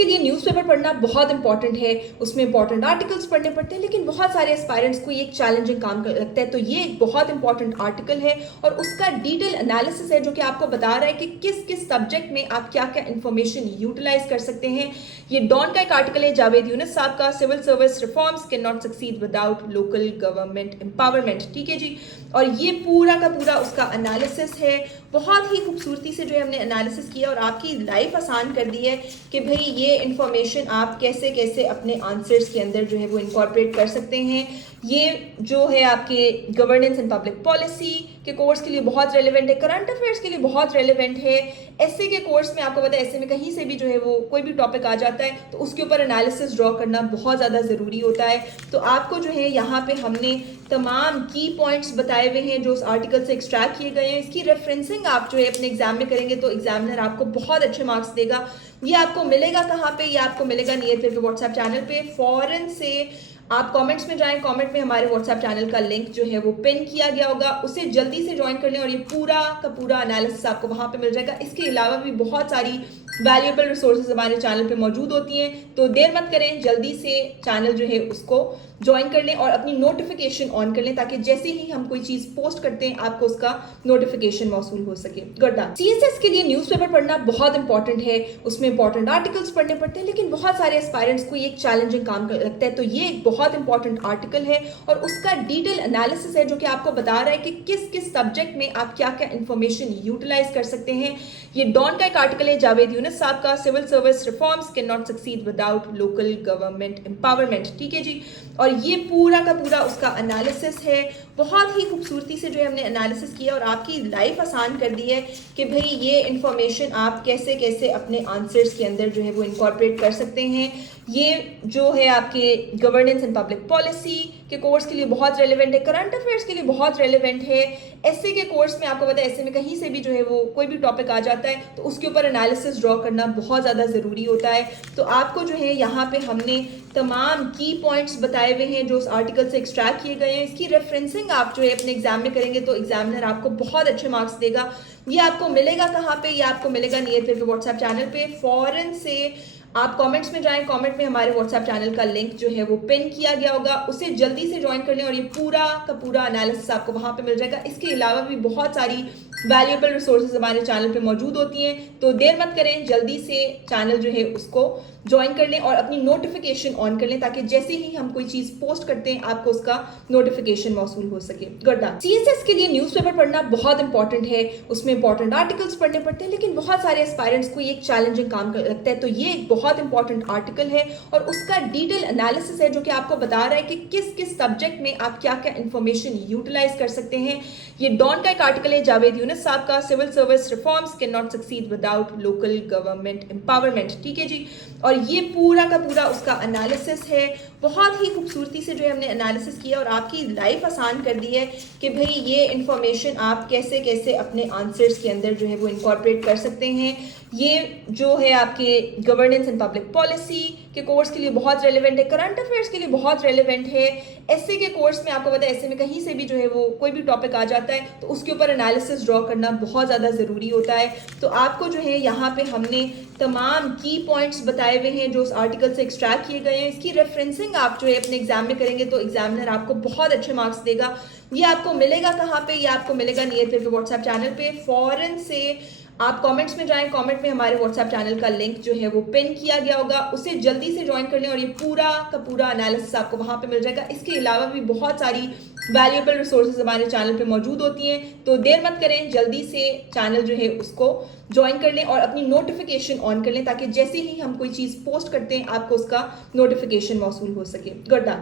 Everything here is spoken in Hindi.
के लिए न्यूज़पेपर पढ़ना बहुत इंपॉर्टेंट है, उसमें इंपॉर्टेंट आर्टिकल्स पढ़ने पड़ते हैं, लेकिन बहुत सारे एस्पायरेंट्स को ये एक चैलेंजिंग काम लगता है। तो ये एक बहुत इंपॉर्टेंट आर्टिकल है और उसका डिटेल एनालिसिस है जो कि आपको बता रहा है कि किस किस सब्जेक्ट में आप क्या क्या इंफॉर्मेशन यूटिलाइज कर सकते हैं। ये डॉन का एक आर्टिकल है, जावेद यूनुस साहब का, civil service reforms cannot succeed without local government empowerment. ठीक है जी, और ये पूरा का पूरा उसका एनालिसिस है। बहुत ही खूबसूरती से जो है हमने एनालिसिस किया और आपकी लाइफ आसान कर दी है कि भाई ये इंफॉर्मेशन आप कैसे कैसे अपने आंसर्स के अंदर जो है वो इनकॉर्पोरेट कर सकते हैं। ये जो है आपके गवर्नेंस एंड पब्लिक पॉलिसी के कोर्स के लिए बहुत रेलिवेंट है, करंट अफेयर्स के लिए बहुत रेलिवेंट है। एसए के कोर्स में आपको पता है, एसए में कहीं से भी जो है वो कोई भी टॉपिक आ जाता है तो उसके ऊपर एनालिसिस ड्रॉ करना बहुत ज़्यादा ज़रूरी होता है। तो आपको जो है यहाँ पे हमने तमाम की पॉइंट्स बताए हुए हैं जो उस आर्टिकल से एक्सट्रैक्ट किए गए हैं। इसकी रेफरेंसिंग आप जो है अपने एग्जाम में करेंगे तो एग्जामिनर आपको बहुत अच्छे मार्क्स देगा। ये आपको मिलेगा कहाँ पे? ये आपको मिलेगा नियर पे व्हाट्सएप चैनल पे। फॉरन से आप कमेंट्स में जाएं, कमेंट में हमारे व्हाट्सएप चैनल का लिंक जो है वो पिन किया गया होगा, उसे जल्दी से ज्वाइन कर लें और ये पूरा का पूरा एनालिसिस आपको वहां पे मिल जाएगा। इसके अलावा भी बहुत सारी वैल्यूएबल रिसोर्सेज हमारे चैनल पे मौजूद होती हैं, तो देर मत करें, जल्दी से चैनल जो है उसको ज्वाइन कर लें और अपनी नोटिफिकेशन ऑन कर लें ताकि जैसे ही हम कोई चीज पोस्ट करते हैं आपको उसका नोटिफिकेशन मौसूल हो सके। Good done. सीएसएस के लिए न्यूज़पेपर पढ़ना बहुत इंपॉर्टेंट है, उसमें इंपॉर्टेंट आर्टिकल्स पढ़ने पड़ते हैं, लेकिन बहुत सारे एस्पायरेंट्स को ये एक चैलेंजिंग काम लगता है। तो ये एक बहुत इंपॉर्टेंट आर्टिकल है और उसका डिटेल एनालिसिस है जो कि आपको बता रहा है कि किस किस सब्जेक्ट में आप क्या क्या इंफॉर्मेशन यूटिलाइज कर सकते हैं। ये डॉन का एक आर्टिकल है, जावेद यूनुस साहब का, civil service reforms cannot succeed without local government empowerment. ठीक है जी, और ये पूरा का पूरा उसका एनालिसिस है। बहुत ही खूबसूरती से जो है हमने एनालिसिस किया और आपकी लाइफ आसान कर दी है कि भाई ये इंफॉर्मेशन आप कैसे कैसे अपने आंसर्स के अंदर जो है वो इनकॉर्पोरेट कर सकते हैं। ये जो है आपके गवर्नेंस एंड पब्लिक पॉलिसी के कोर्स के लिए बहुत रेलिवेंट है, करंट अफेयर्स के लिए बहुत रेलिवेंट है। एसए के कोर्स में आपको पता है, एसए में कहीं से भी जो है वो कोई भी टॉपिक आ जाता है तो उसके ऊपर एनालिसिस ड्रॉ करना बहुत ज़्यादा ज़रूरी होता है। तो आपको जो है यहाँ पे हमने तमाम की पॉइंट्स बताए हुए हैं जो उस आर्टिकल से एक्सट्रैक्ट किए गए हैं। इसकी रेफरेंसिंग आप जो है अपने एग्जाम में करेंगे तो एग्जामिनर आपको बहुत अच्छे मार्क्स देगा। ये आपको मिलेगा कहाँ पे? ये आपको मिलेगा नियर पे व्हाट्सएप चैनल पे। फॉरन से आप कमेंट्स में जाएं, कमेंट में हमारे व्हाट्सएप चैनल का लिंक जो है वो पिन किया गया होगा, उसे जल्दी से ज्वाइन कर लें और ये पूरा का पूरा एनालिसिस आपको वहां पे मिल जाएगा। इसके अलावा भी बहुत सारी वैल्यूएबल रिसोर्सेज हमारे चैनल पे मौजूद होती हैं, तो देर मत करें, जल्दी से चैनल जो है उसको ज्वाइन कर लें और अपनी नोटिफिकेशन ऑन कर लें ताकि जैसे ही हम कोई चीज पोस्ट करते हैं आपको उसका नोटिफिकेशन मौसूल हो सके। Good done. सीएसएस के लिए न्यूज़पेपर पढ़ना बहुत इंपॉर्टेंट है, उसमें इंपॉर्टेंट आर्टिकल्स पढ़ने पड़ते हैं, लेकिन बहुत सारे एस्पायरेंट्स को ये एक चैलेंजिंग काम लगता है। तो ये एक बहुत इंपॉर्टेंट आर्टिकल है और उसका डिटेल एनालिसिस है जो कि आपको बता रहा है कि किस किस सब्जेक्ट में आप क्या क्या इंफॉर्मेशन यूटिलाइज कर सकते हैं। ये डॉन का एक आर्टिकल है, जावेद यूनुस साहब का, civil service reforms cannot succeed without local government empowerment. ठीक है जी, और ये पूरा का पूरा उसका एनालिसिस है। बहुत ही खूबसूरती से जो है हमने एनालिसिस किया और आपकी लाइफ आसान कर दी है कि भाई ये इंफॉर्मेशन आप कैसे कैसे अपने आंसर्स के अंदर जो है वो इनकॉर्पोरेट कर सकते हैं। ये जो है आपके गवर्नेंस एंड पब्लिक पॉलिसी के कोर्स के लिए बहुत रेलिवेंट है, करंट अफेयर्स के लिए बहुत रेलिवेंट है। एसए के कोर्स में आपको पता है, एसए में कहीं से भी जो है वो कोई भी टॉपिक आ जाता है तो उसके ऊपर एनालिसिस ड्रॉ करना बहुत ज़्यादा ज़रूरी होता है। तो आपको जो है यहाँ पे हमने तमाम की पॉइंट्स बताए हुए हैं जो उस आर्टिकल से एक्सट्रैक्ट किए गए हैं। इसकी रेफरेंसिंग आप जो है अपने एग्जाम में करेंगे तो एग्जामिनर आपको बहुत अच्छे मार्क्स देगा। ये आपको मिलेगा कहाँ पे? ये आपको मिलेगा नियर पे व्हाट्सएप चैनल पे। फॉरन से आप कमेंट्स में जाएं, कमेंट में हमारे व्हाट्सएप चैनल का लिंक जो है वो पिन किया गया होगा, उसे जल्दी से ज्वाइन कर लें और ये पूरा का पूरा एनालिसिस आपको वहां पे मिल जाएगा। इसके अलावा भी बहुत सारी वैल्यूएबल रिसोर्सेज हमारे चैनल पे मौजूद होती हैं, तो देर मत करें, जल्दी से चैनल जो है उसको ज्वाइन कर लें और अपनी नोटिफिकेशन ऑन कर लें ताकि जैसे ही हम कोई चीज पोस्ट करते हैं आपको उसका नोटिफिकेशन मौसूल हो सके। Good done.